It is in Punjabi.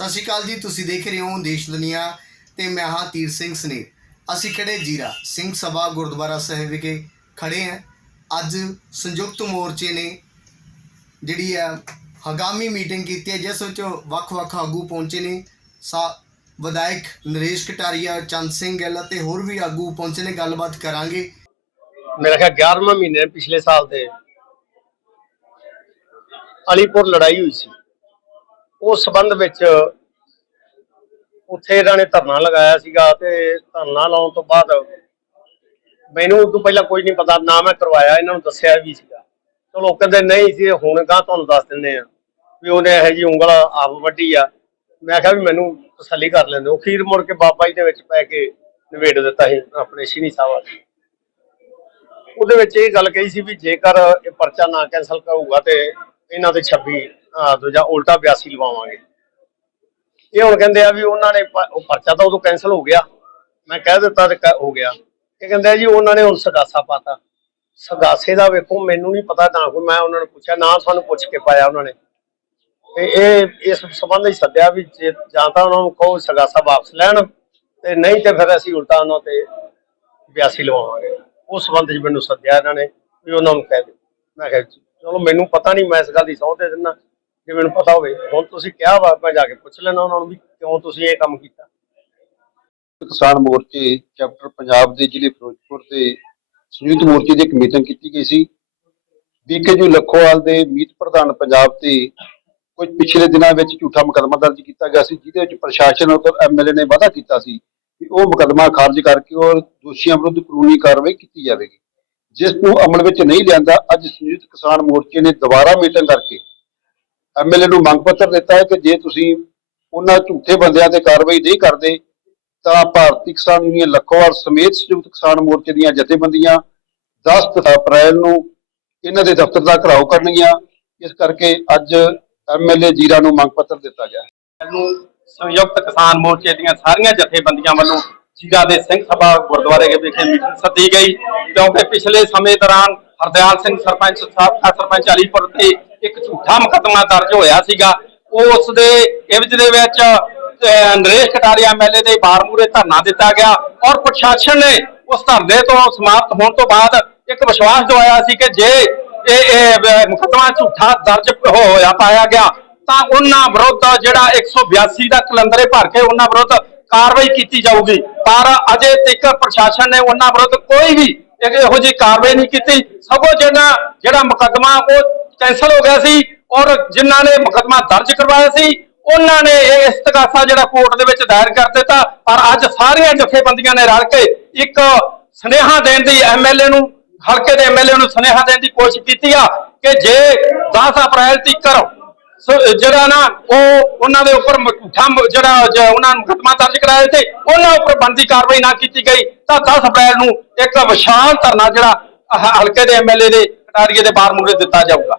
ਸਤਿ ਸ਼੍ਰੀ ਅਕਾਲ ਜੀ, ਤੁਸੀਂ ਦੇਖ ਰਹੇ ਹੋ ਦੇਸ਼ ਦੁਨੀਆ ਤੇ ਮੈਂ ਹਾਂ ਤੀਰ ਸਿੰਘ ਸਨੇਹ ਅਸੀਂ ਖੜੇ ਜੀਰਾ ਸਿੰਘ ਸਭਾ ਗੁਰਦੁਆਰਾ ਸਾਹਿਬ ਵਿਖੇ ਖੜੇ ਹਾਂ। ਅੱਜ ਸੰਯੁਕਤ ਮੋਰਚੇ ਨੇ ਜਿਹੜੀ ਹੈ, ਹਗਾਮੀ ਮੀਟਿੰਗ ਕੀਤੀ ਹੈ, ਜਿਸ ਵਿੱਚ ਵੱਖ-ਵੱਖ ਆਗੂ ਪਹੁੰਚੇ ਨੇ। ਸਾ, ਵਿਧਾਇਕ ਨਰੇਸ਼ ਕਟਾਰੀਆ, ਚੰਦ ਸਿੰਘ ਗਿੱਲ ਅਤੇ ਹੋਰ ਵੀ ਆਗੂ ਪਹੁੰਚੇ ਨੇ, ਗੱਲਬਾਤ ਕਰਾਂਗੇ। ਮੇਰਾ ਖਿਆਲ 11ਵਾਂ ਮਹੀਨੇ ਪਿਛਲੇ ਸਾਲ ਦੇ ਅਲੀਪੁਰ ਲੜਾਈ ਹੋਈ ਸੀ। ਉਸ ਸਬੰਧ ਵਿੱਚ ਉੱਥੇ ਇਹਨਾਂ ਨੇ ਧਰਨਾ ਲਗਾਇਆ ਸੀਗਾ ਤੇ ਧਰਨਾ ਲਾਉਣ ਤੋਂ ਬਾਅਦ ਮੈਨੂੰ ਉਦੋਂ ਪਹਿਲਾਂ ਕੋਈ ਨਹੀਂ ਪਤਾ ਨਾ ਮੈਂ ਕਰਵਾਇਆ ਇਹਨਾਂ ਨੂੰ ਦੱਸਿਆ ਵੀ ਸੀਗਾ। ਚਲੋ ਕਹਿੰਦੇ ਨਹੀਂ ਸੀ ਹੁਣ ਗਾਂ ਤੁਹਾਨੂੰ ਦੱਸ ਦਿੰਦੇ ਆ ਵੀ ਉਹਨੇ ਇਹ ਜੀ ਉਂਗਲ ਆਪ ਵੱਢੀ ਆ। ਮੈਂ ਕਿਹਾ ਵੀ ਮੈਨੂੰ ਤਸੱਲੀ ਕਰ ਲੈਂਦੇ ਉਹ ਖੀਰ ਮੁੜ ਕੇ ਬਾਬਾ ਜੀ ਦੇ ਵਿੱਚ ਪੈ ਕੇ ਨਿਬੇੜ ਦਿੱਤਾ ਸੀ ਆਪਣੇ ਸ਼ੀਨੀ ਸਾਹਿਬ ਉਹਦੇ ਵਿੱਚ ਇਹ ਗੱਲ ਕਹੀ ਸੀ ਵੀ ਜੇਕਰ ਇਹ ਪਰਚਾ ਨਾ ਕੈਨਸਲ ਕਰੂਗਾ ਤੇ ਇਹਨਾਂ ਤੇ 26 ਆਹ, ਦੂਜਾ ਉਲਟਾ 82 ਲਵਾਵਾਂਗੇ। ਇਹ ਹੁਣ ਕਹਿੰਦੇ ਆ ਵੀ ਉਹਨਾਂ ਨੇ ਉਹ ਪਰਚਾ ਤਾਂ ਉਦੋਂ ਕੈਨਸਲ ਹੋ ਗਿਆ। ਮੈਂ ਕਹਿ ਦਿੱਤਾ ਤੇ ਹੋ ਗਿਆ। ਇਹ ਕਹਿੰਦੇ ਜੀ ਉਹਨਾਂ ਨੇ ਹੁਣ ਸਗਾਸਾ ਪਾਤਾ। ਸਗਾਸੇ ਦਾ ਵੇਖੋ, ਮੈਨੂੰ ਨਹੀਂ ਪਤਾ ਨਾ ਕੋਈ, ਮੈਂ ਉਹਨਾਂ ਨੂੰ ਪੁੱਛਿਆ, ਨਾ ਸਾਨੂੰ ਪੁੱਛ ਕੇ ਪਾਇਆ ਉਹਨਾਂ ਨੇ। ਤੇ ਇਹ, ਇਸ ਸੰਬੰਧ ਵਿੱਚ ਸੱਦਿਆ ਵੀ ਜਾਂ ਤਾਂ ਉਹਨਾਂ ਨੂੰ ਕਹੋ ਸਗਾਸਾ ਵਾਪਸ ਲੈਣ ਤੇ ਨਹੀਂ ਤੇ ਫਿਰ ਅਸੀਂ ਉਲਟਾ ਉਹਨਾਂ ਤੇ 82 ਲਵਾਵਾਂਗੇ। ਉਸ ਸੰਬੰਧ ਵਿੱਚ ਮੈਨੂੰ ਸੱਦਿਆ ਇਹਨਾਂ ਨੇ ਵੀ ਉਹਨਾਂ ਨੂੰ ਕਹਿ ਦਿਓ। ਮੈਂ ਕਿਹਾ ਚਲੋ ਮੈਨੂੰ ਪਤਾ ਨਹੀਂ ਮੈਂ ਇਸ ਗੱਲ ਦੀ ਸਹੁੰ ਦੇ ਦਿੰਦਾ। ਜੇ ਮੈਨੂੰ ਪਤਾ ਹੋਵੇ, ਹੁਣ ਤੁਸੀਂ ਕਿਹਾ ਵਾ, ਮੈਂ ਜਾ ਕੇ ਪੁੱਛ ਲੈਣਾ ਉਹਨਾਂ ਨੂੰ ਵੀ ਕਿਉਂ ਤੁਸੀਂ ਇਹ ਕੰਮ ਕੀਤਾ। ਕਿਸਾਨ ਮੋਰਚੇ ਚੈਪਟਰ ਪੰਜਾਬ ਦੇ ਜ਼ਿਲ੍ਹੇ ਫਿਰੋਜ਼ਪੁਰ ਦੇ ਸੰਯੁਕਤ ਮੋਰਚੇ ਦੀ ਇੱਕ ਮੀਟਿੰਗ ਕੀਤੀ ਗਈ ਸੀ। ਬੀਕੇ ਲੱਖੋਵਾਲ ਦੇ ਮੀਤ ਪ੍ਰਧਾਨ ਪੰਜਾਬ ਤੇ ਕੁਝ ਪਿਛਲੇ ਦਿਨਾਂ ਵਿੱਚ ਝੂਠਾ ਮੁਕੱਦਮਾ ਦਰਜ ਕੀਤਾ ਗਿਆ ਸੀ, ਜਿਹਦੇ ਵਿੱਚ ਪ੍ਰਸ਼ਾਸਨ ਅਤੇ ਐਮਐਲਏ ਨੇ ਵਾਅਦਾ ਕੀਤਾ ਸੀ ਕਿ ਉਹ ਮੁਕੱਦਮਾ ਖਾਰਜ ਕਰਕੇ ਔਰ ਦੋਸ਼ੀਆਂ ਵਿਰੁੱਧ ਕਾਨੂੰਨੀ ਕਾਰਵਾਈ ਕੀਤੀ ਜਾਵੇਗੀ। ਜਿਸ ਨੂੰ ਅਮਲ ਵਿੱਚ ਨਹੀਂ ਲਿਆਂਦਾ, ਅੱਜ ਸੰਯੁਕਤ ਕਿਸਾਨ ਮੋਰਚੇ ਨੇ ਦੁਬਾਰਾ ਮੀਟਿੰਗ ਕਰਕੇ ਐਮਐਲਏ ਨੂੰ ਮੰਗ ਪੱਤਰ ਦਿੱਤਾ ਹੈ ਕਿ ਜੇ ਤੁਸੀਂ ਉਹਨਾਂ ਝੂਠੇ ਬੰਦਿਆਂ ਤੇ ਕਾਰਵਾਈ ਨਹੀਂ ਕਰਦੇ, ਤਾਂ ਭਾਰਤੀ ਕਿਸਾਨ ਯੂਨੀਅਨ ਲੱਖੋਵਾਲ ਸਮੇਤ ਸੰਯੁਕਤ ਕਿਸਾਨ ਮੋਰਚੇ ਦੀਆਂ ਜਥੇਬੰਦੀਆਂ 10 ਅਪ੍ਰੈਲ ਨੂੰ ਇਹਨਾਂ ਦੇ ਦਫ਼ਤਰ ਦਾ ਘਰਾਓ ਕਰਨਗੀਆਂ। ਇਸ ਕਰਕੇ ਅੱਜ ਐਮਐਲਏ ਜੀਰਾ ਨੂੰ ਮੰਗ ਪੱਤਰ ਦਿੱਤਾ ਗਿਆ ਨੂੰ ਸੰਯੁਕਤ ਕਿਸਾਨ ਮੋਰਚੇ ਦੀਆਂ ਸਾਰੀਆਂ ਜਥੇਬੰਦੀਆਂ ਵੱਲੋਂ ਜੀਰਾ ਦੇ ਸਿੰਘ ਸਭਾ ਗੁਰਦੁਆਰੇ ਵਿਖੇ ਮੀਟਿੰਗ ਸੱਦੀ ਗਈ, ਕਿਉਂਕਿ ਪਿਛਲੇ ਸਮੇਂ ਦੌਰਾਨ ਹਰਦਿਆਲ ਸਿੰਘ ਸਰਪੰਚ ਸਾਹਿਬ ਸਰਪੰਚ ਅਲੀਪੁਰ ਤੇ ਇੱਕ ਝੂਠਾ ਮੁਕੱਦਮਾ ਦਰਜ ਹੋਇਆ ਸੀਗਾ। ਉਸ ਦੇ ਇਵਜ ਦੇ ਵਿੱਚ ਨਰੇਸ਼ ਕਟਾਰੀਆ ਐਮਐਲਏ ਦੇ ਬਾਰ ਮੂਰੇ ਧਰਨਾ ਦਿੱਤਾ ਗਿਆ ਔਰ ਪ੍ਰਸ਼ਾਸਨ ਨੇ ਉਸ ਧਰਨੇ ਤੋਂ ਸਮਾਪਤ ਹੋਣ ਤੋਂ ਬਾਅਦ ਇੱਕ ਵਿਸ਼ਵਾਸ ਦਵਾਇਆ ਸੀ ਕਿ ਜੇ ਇਹ ਮੁਕੱਦਮਾ ਝੂਠਾ ਦਰਜ ਹੋਇਆ ਪਾਇਆ ਗਿਆ, ਤਾਂ ਉਹਨਾਂ ਵਿਰੁੱਧ ਜਿਹੜਾ 182 ਦਾ ਕਲੰਦਰੇ ਭਰ ਕੇ ਉਹਨਾਂ ਵਿਰੁੱਧ ਕਾਰਵਾਈ ਕੀਤੀ ਜਾਊਗੀ। ਪਰ ਅਜੇ ਤੱਕ ਪ੍ਰਸ਼ਾਸਨ ਨੇ ਉਹਨਾਂ ਵਿਰੁੱਧ ਕੋਈ ਵੀ ਇਹੋ ਜਿਹੀ ਕਾਰਵਾਈ ਨਹੀਂ ਕੀਤੀ। ਸਗੋਂ ਜਿਹੜਾ ਜਿਹੜਾ ਮੁਕੱਦਮਾ ਉਹ ਕੈਂਸਲ ਹੋ ਗਿਆ ਸੀ ਔਰ ਜਿਨ੍ਹਾਂ ਨੇ ਮੁਕੱਦਮਾ ਦਰਜ ਕਰਵਾਇਆ ਸੀ, ਉਹਨਾਂ ਨੇ ਇਹ ਇਸਤਗਾਸਾ ਜਿਹੜਾ ਕੋਰਟ ਦੇ ਵਿੱਚ ਦਾਇਰ ਕਰ ਦਿੱਤਾ। ਪਰ ਅੱਜ ਸਾਰੀਆਂ ਜਥੇਬੰਦੀਆਂ ਨੇ ਰਲ ਕੇ ਇੱਕ ਸੁਨੇਹਾ ਦੇਣ ਦੀ ਐਮਐਲਏ ਨੂੰ, ਹਲਕੇ ਦੇ ਐਮਐਲਏ ਨੂੰ ਸੁਨੇਹਾ ਦੇਣ ਦੀ ਕੋਸ਼ਿਸ਼ ਕੀਤੀ ਆ ਕਿ ਜੇ 10 ਅਪ੍ਰੈਲ ਤੱਕ ਜਿਹੜਾ ਨਾ ਉਹ ਉਹਨਾਂ ਦੇ ਉੱਪਰ ਝੂਠਾ ਜਿਹੜਾ ਉਹਨਾਂ ਨੂੰ ਮੁਕੱਦਮਾ ਦਰਜ ਕਰਾਇਆ ਤੇ ਉਹਨਾਂ ਉੱਪਰ ਬਣਦੀ ਕਾਰਵਾਈ ਨਾ ਕੀਤੀ ਗਈ, ਤਾਂ 10 ਅਪ੍ਰੈਲ ਨੂੰ ਇੱਕ ਵਿਸ਼ਾਲ ਧਰਨਾ ਜਿਹੜਾ ਹਲਕੇ ਦੇ ਐਮਐਲਏ ਦੇ ਕਟਾਰੀਏ ਦੇ ਬਾਹਰ ਮੂਹਰੇ ਦਿੱਤਾ ਜਾਊਗਾ।